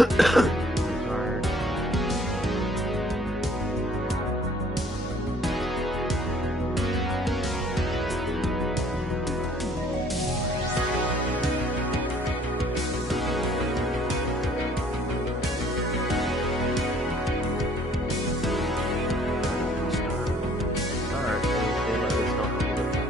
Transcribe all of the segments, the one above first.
Guard. Alright, they let us know how to do that.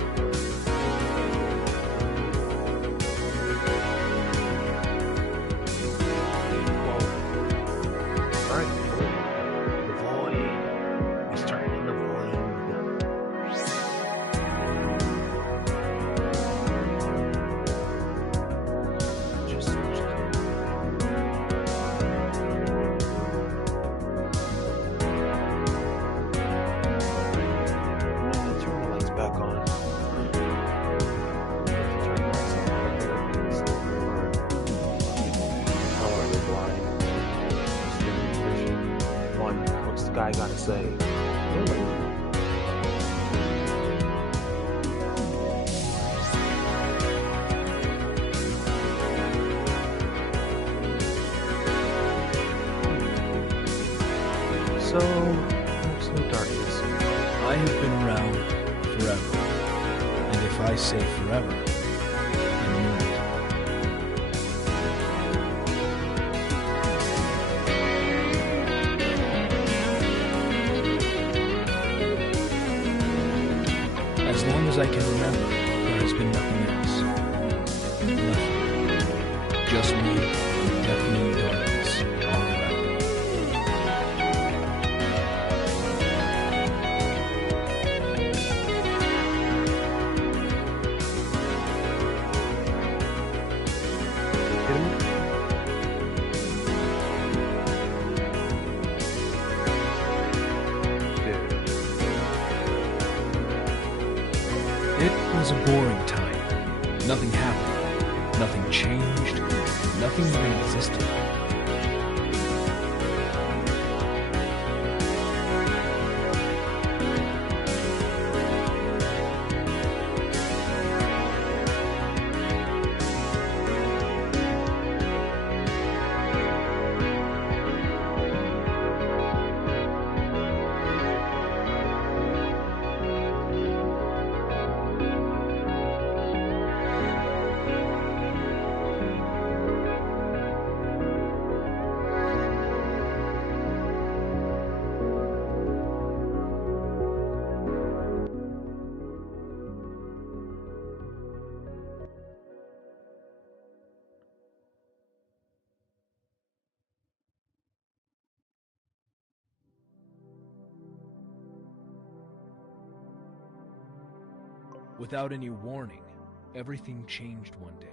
Alright, cool. The void. We started in the void. Just turn the lights back on. Turn the lights on. How are they blind? One, what's the guy gotta say? So, absolute darkness. I have been around forever, and if I say forever, I mean it. As long as I can remember, there has been nothing else. Nothing. Just me and deafening darkness all around. Kidding me? Dude. It was a boring time. Nothing happened. Nothing changed. Nothing even existed. Without any warning, everything changed one day.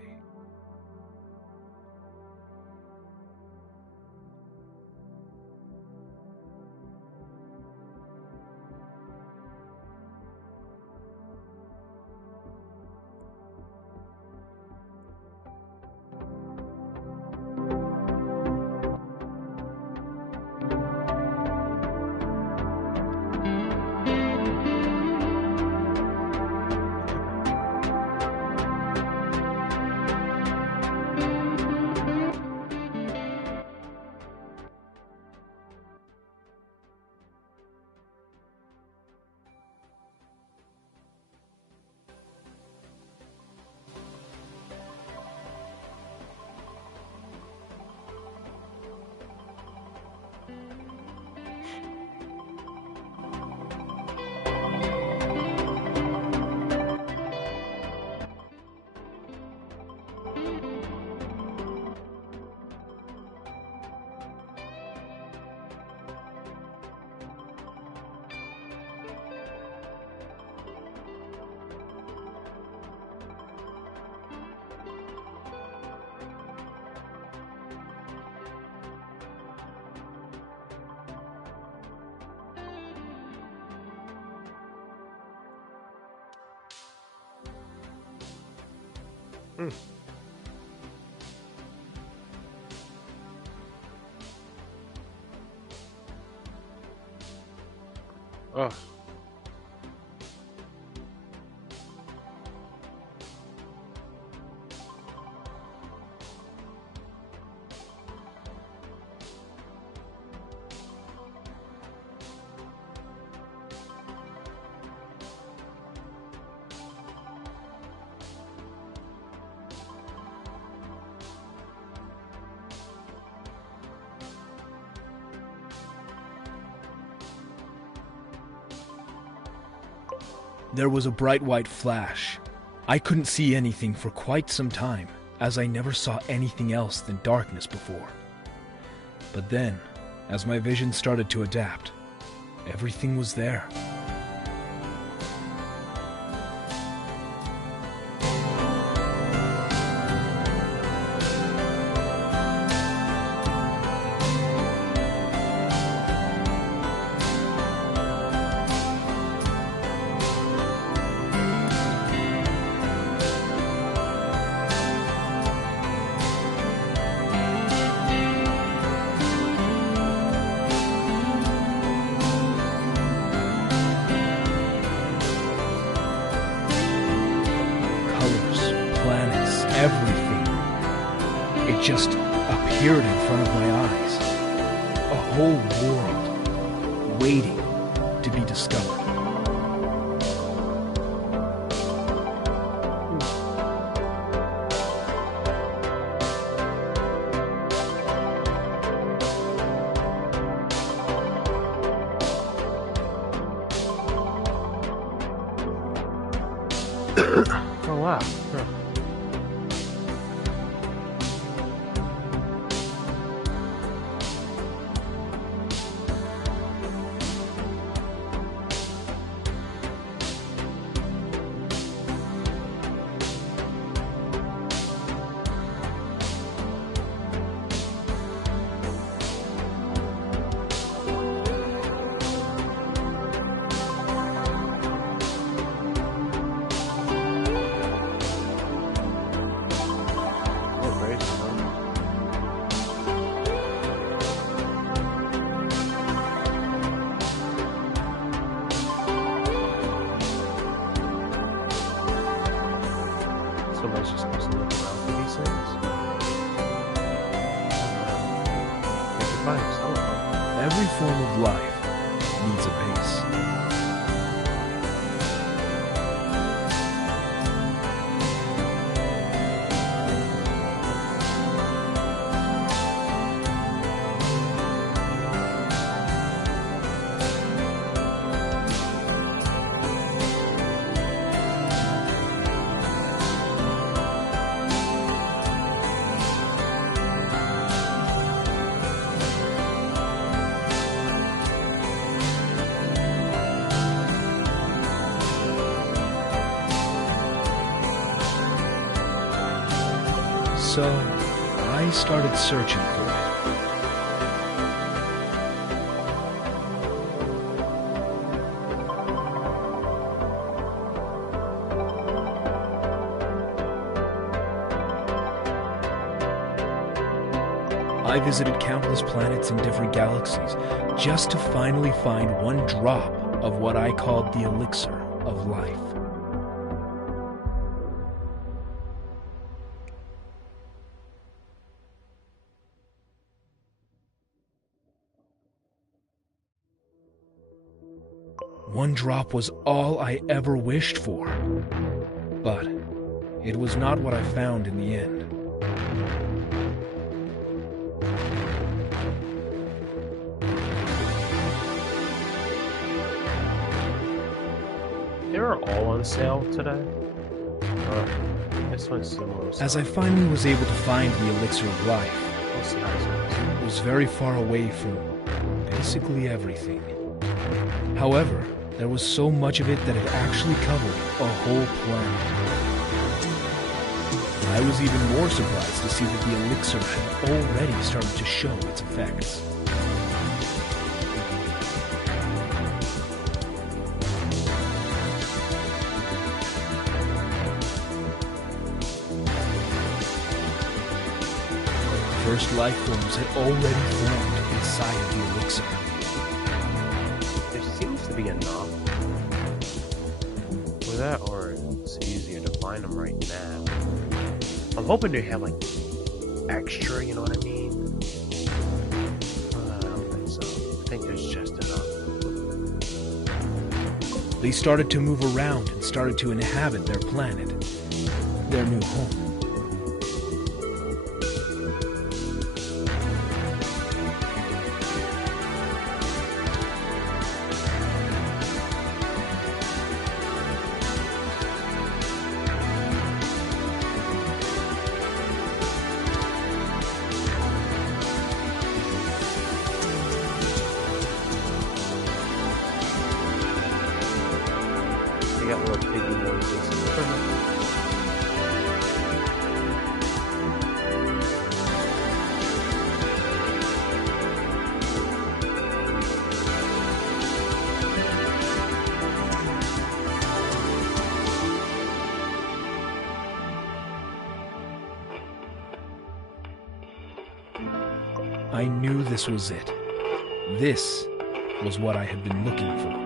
Ugh. There was a bright white flash. I couldn't see anything for quite some time, as I never saw anything else than darkness before. But then, as my vision started to adapt, everything was there. Planets, everything. It just appeared in front of my eyes. A whole world waiting to be discovered. Oh wow. Huh. Somebody's just supposed to look around for these things. You can find yourself. Every form of life needs a base. So, I started searching for it. I visited countless planets in different galaxies just to finally find one drop of what I called the elixir of life. One drop was all I ever wished for, but it was not what I found in the end. They were all on sale today. This one's similar. As I finally was able to find the elixir of life, We'll see how this goes. it was very far away from basically everything. However, there was so much of it that it actually covered a whole planet. I was even more surprised to see that the elixir had already started to show its effects. First life forms had already formed inside of the elixir. There seems to be enough. For that, or it's easier to find them right now. I'm hoping they have like extra, you know what I mean? I don't think so. I think there's just enough. They started to move around and started to inhabit their planet, their new home. I knew this was it. This was what I had been looking for.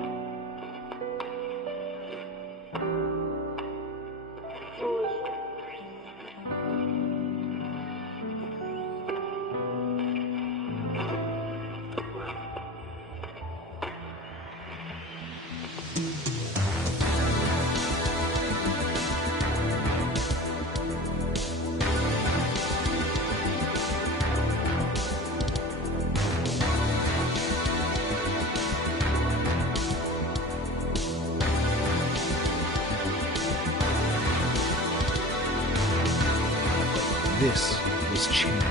This was change.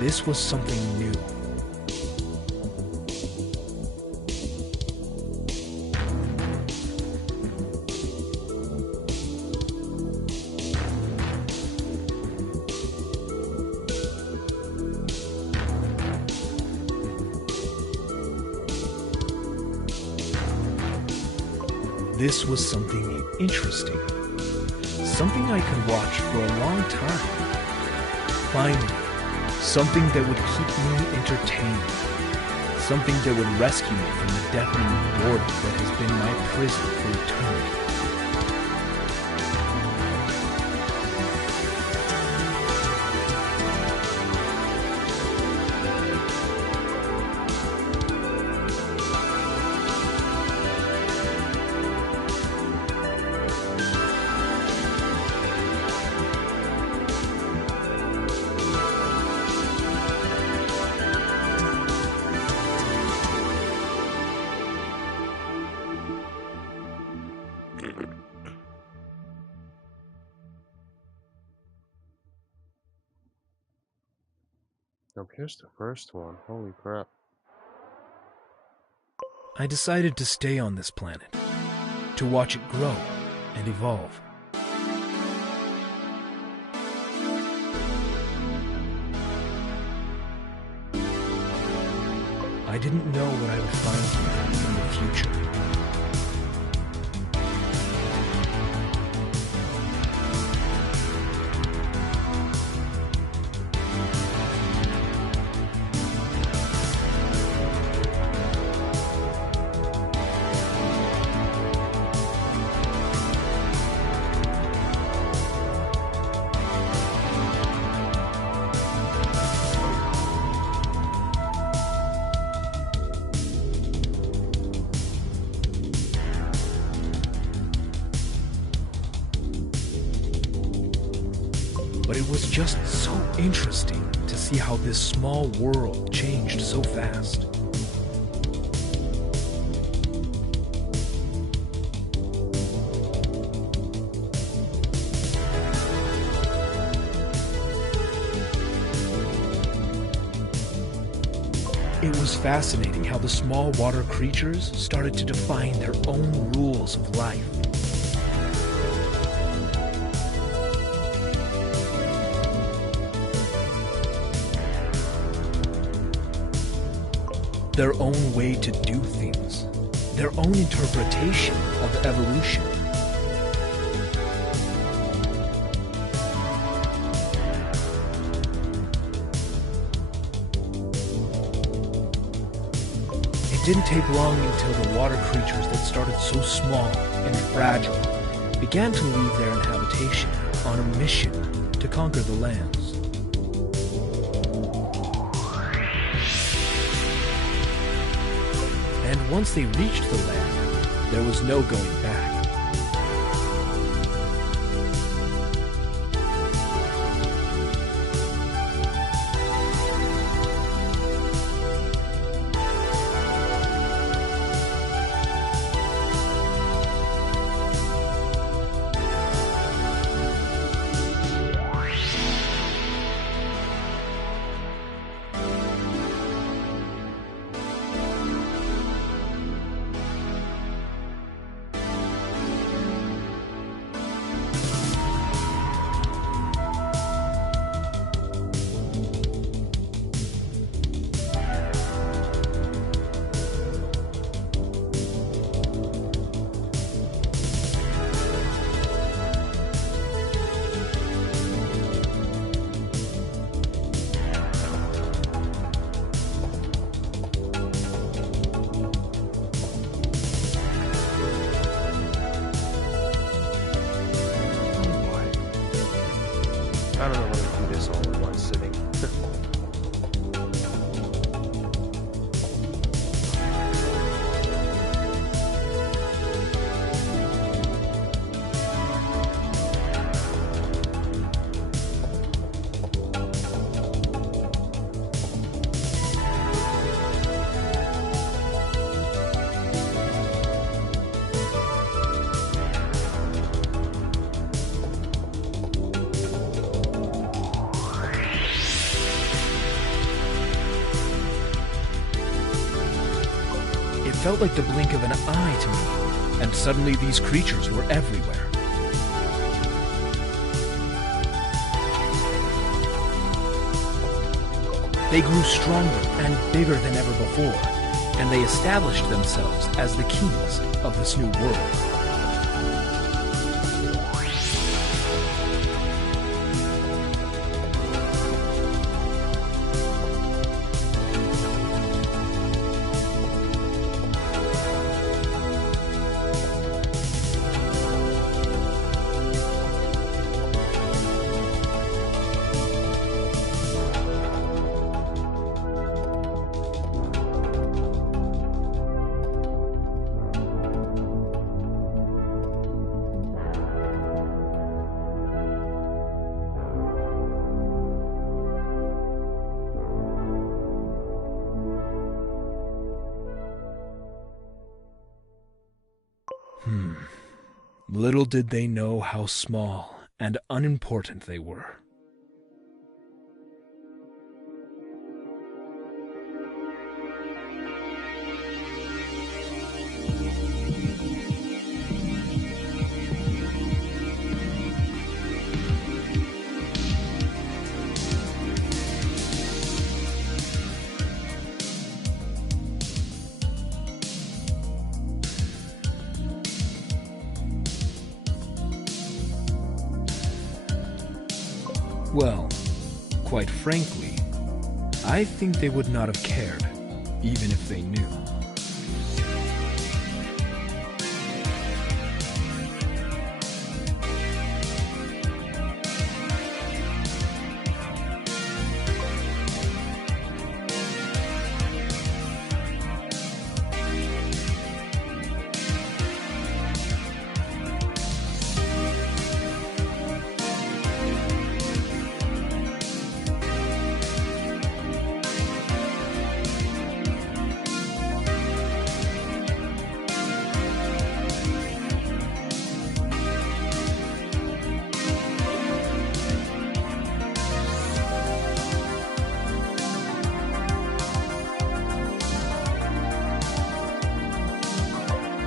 This was something new. This was something interesting. Something I could watch for a long time. Finally, something that would keep me entertained. Something that would rescue me from the deafening boredom that has been my prison for eternity. Now here's the first one. Holy crap. I decided to stay on this planet, to watch it grow and evolve. I didn't know what I would find here in the future. But it was just so interesting to see how this small world changed so fast. It was fascinating how the small water creatures started to define their own rules of life. Their own way to do things, their own interpretation of evolution. It didn't take long until the water creatures that started so small and fragile began to leave their inhabitation on a mission to conquer the lands. And once they reached the land, there was no going back. I don't know if I'm gonna do this all in one sitting. It felt like the blink of an eye to me, and suddenly these creatures were everywhere. They grew stronger and bigger than ever before, and they established themselves as the kings of this new world. Little did they know how small and unimportant they were. Well, quite frankly, I think they would not have cared, even if they knew.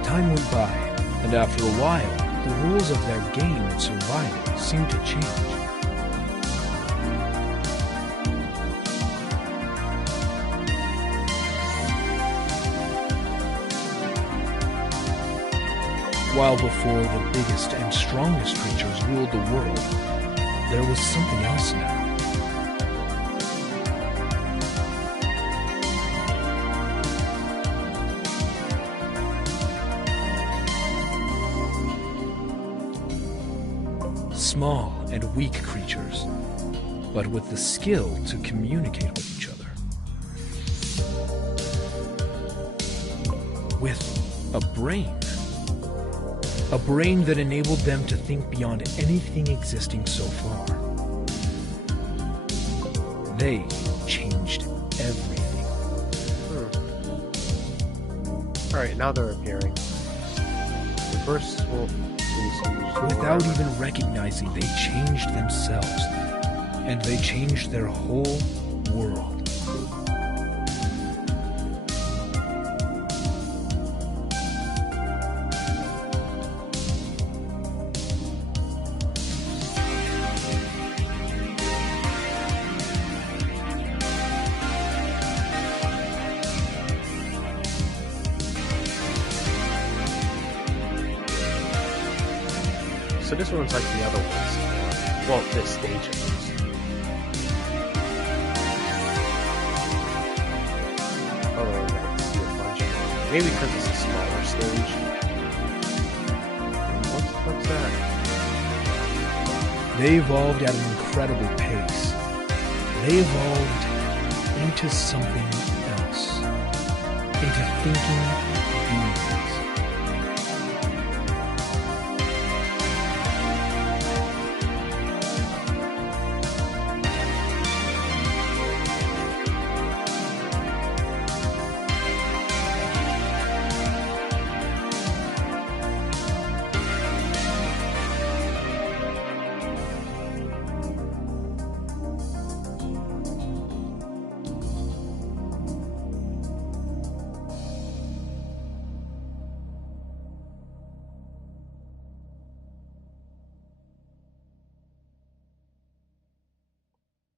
Time went by, and after a while, the rules of their game of survival seemed to change. While before the biggest and strongest creatures ruled the world, there was something else now. Small and weak creatures, but with the skill to communicate with each other. With a brain. A brain that enabled them to think beyond anything existing so far. They changed everything. Alright, now they're appearing. The first will... Without even recognizing, they changed themselves, and they changed their whole world. So this one's like the other ones. Well, this stage at least. Although I can see a bunch of them. Maybe because it's a smaller stage. What's that? They evolved at an incredible pace. They evolved into something else, into thinking beings.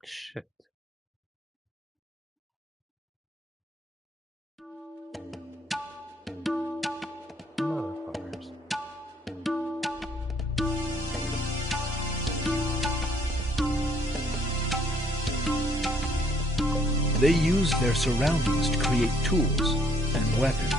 Shit. Motherfuckers. They used their surroundings to create tools and weapons.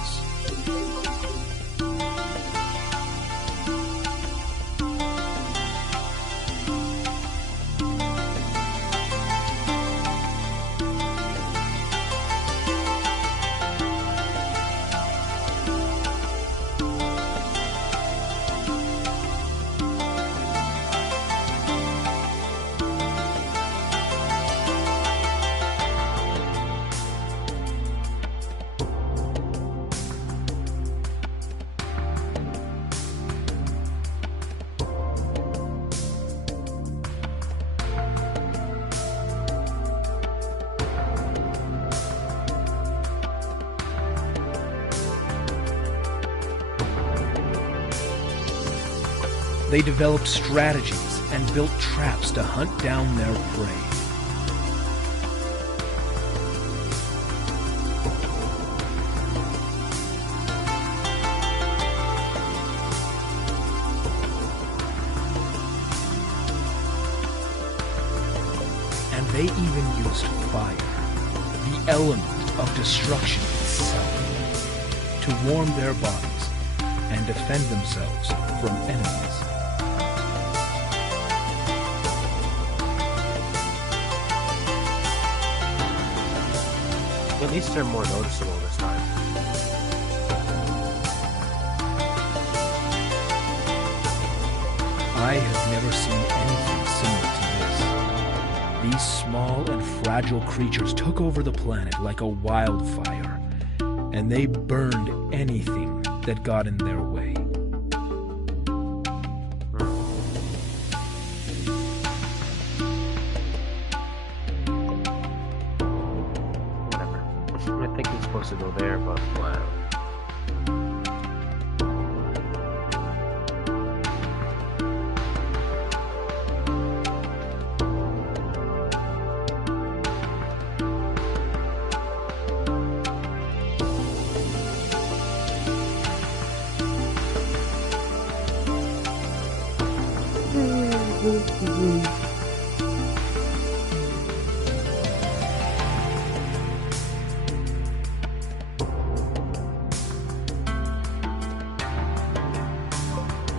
They developed strategies and built traps to hunt down their prey. And they even used fire, the element of destruction itself, to warm their bodies and defend themselves from enemies. At least they're more noticeable this time. I have never seen anything similar to this. These small and fragile creatures took over the planet like a wildfire, and they burned anything that got in their way. I think it's supposed to go there, but wow.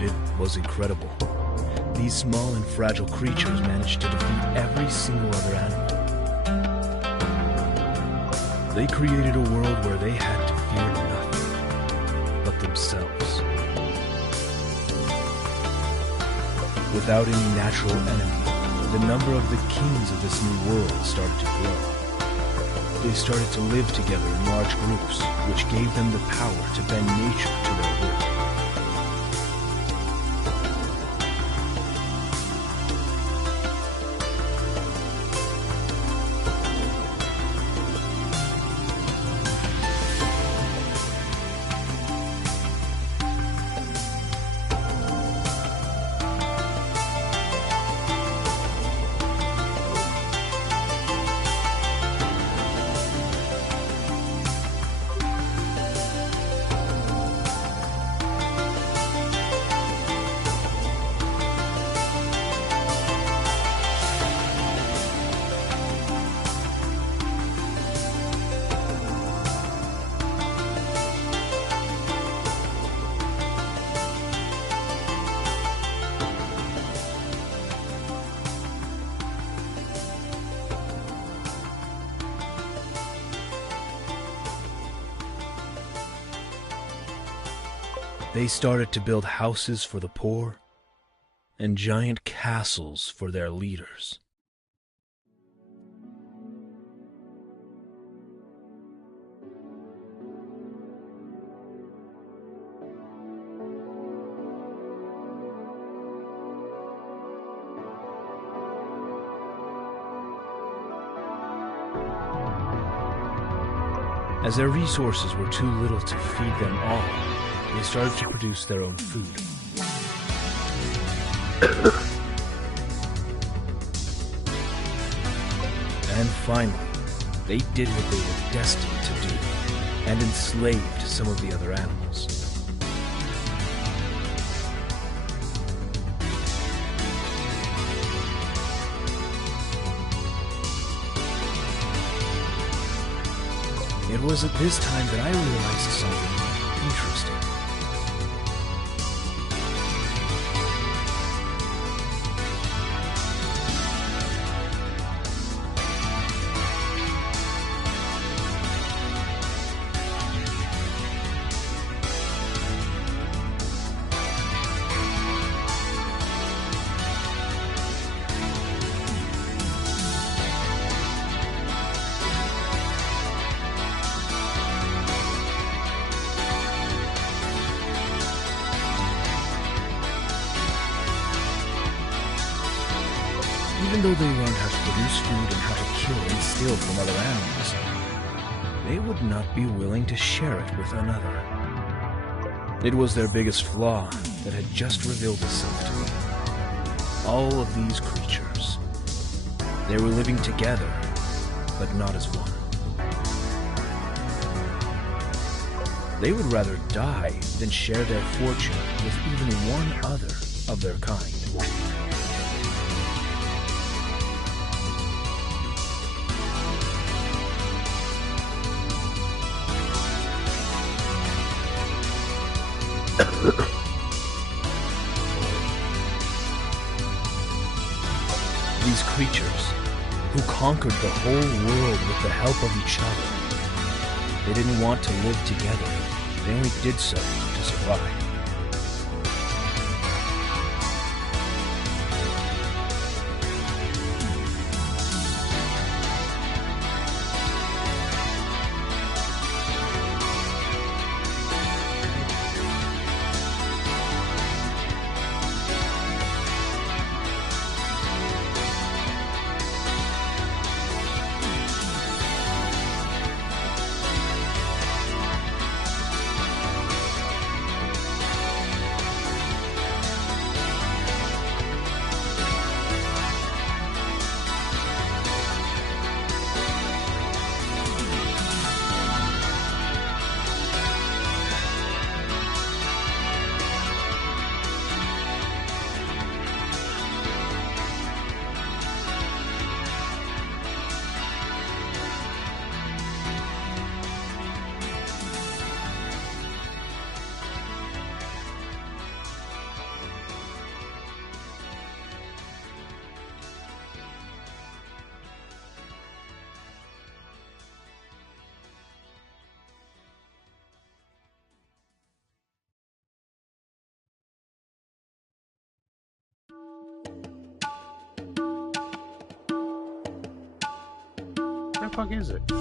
It was incredible. These small and fragile creatures managed to defeat every single other animal. They created a world where they had to fear nothing but themselves. Without any natural enemy, the number of the kings of this new world started to grow. They started to live together in large groups, which gave them the power to bend nature to their will. They started to build houses for the poor and giant castles for their leaders. As their resources were too little to feed them all, they started to produce their own food. And finally, they did what they were destined to do, and enslaved some of the other animals. It was at this time that I realized something interesting. Even though they learned how to produce food and how to kill and steal from other animals, they would not be willing to share it with another. It was their biggest flaw that had just revealed itself to me. All of these creatures, they were living together, but not as one. They would rather die than share their fortune with even one other of their kind. These creatures, who conquered the whole world with the help of each other, they didn't want to live together. They only did so to survive. Where the fuck is it? Who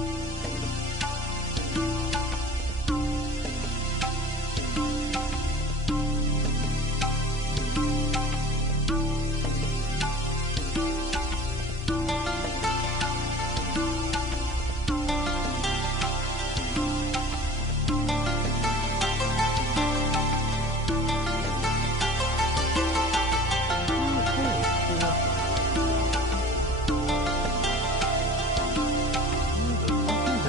the fuck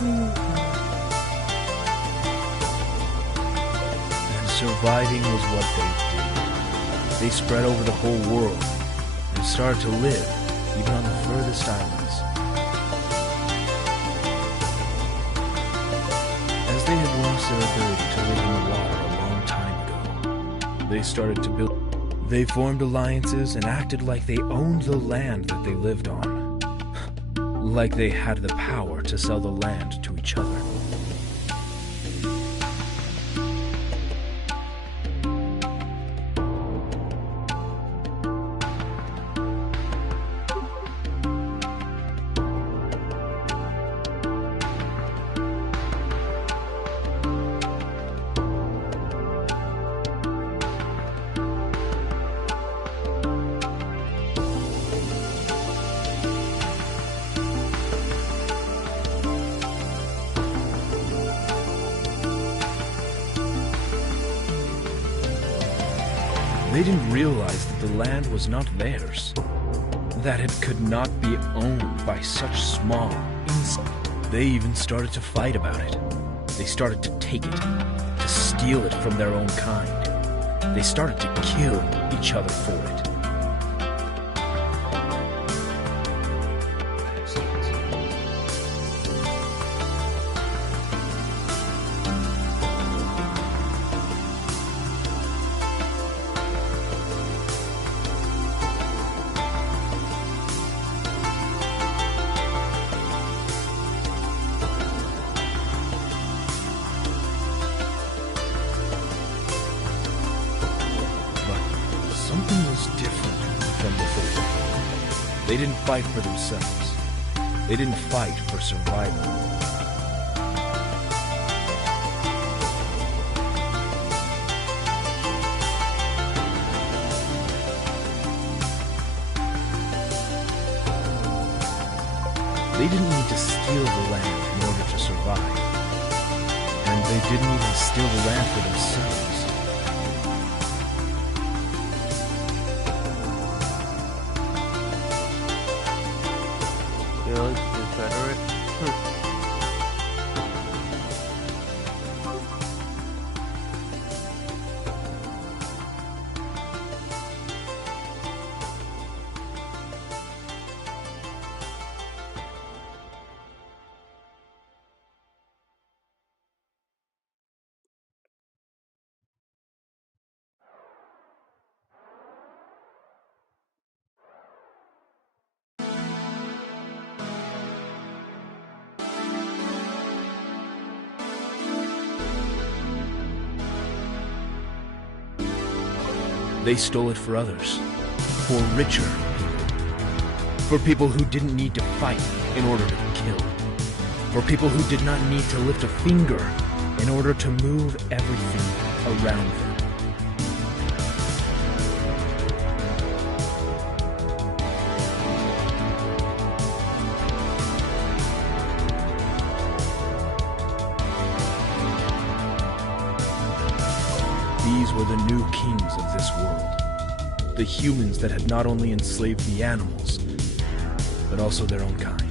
And surviving was what they did. They spread over the whole world and started to live even on the furthest islands. As they had lost their ability to live in the water a long time ago, they started to build. They formed alliances and acted like they owned the land that they lived on. Like they had the power to sell the land to each other. They didn't realize that the land was not theirs, that it could not be owned by such small insects. They even started to fight about it. They started to take it, to steal it from their own kind. They started to kill each other for it. Something was different from before. They didn't fight for themselves. They didn't fight for survival. They didn't need to steal the land in order to survive. And they didn't even steal the land for themselves. Confederate. They stole it for others, for richer people, for people who didn't need to fight in order to kill, for people who did not need to lift a finger in order to move everything around them. These were the new kings of this world, the humans that had not only enslaved the animals, but also their own kind.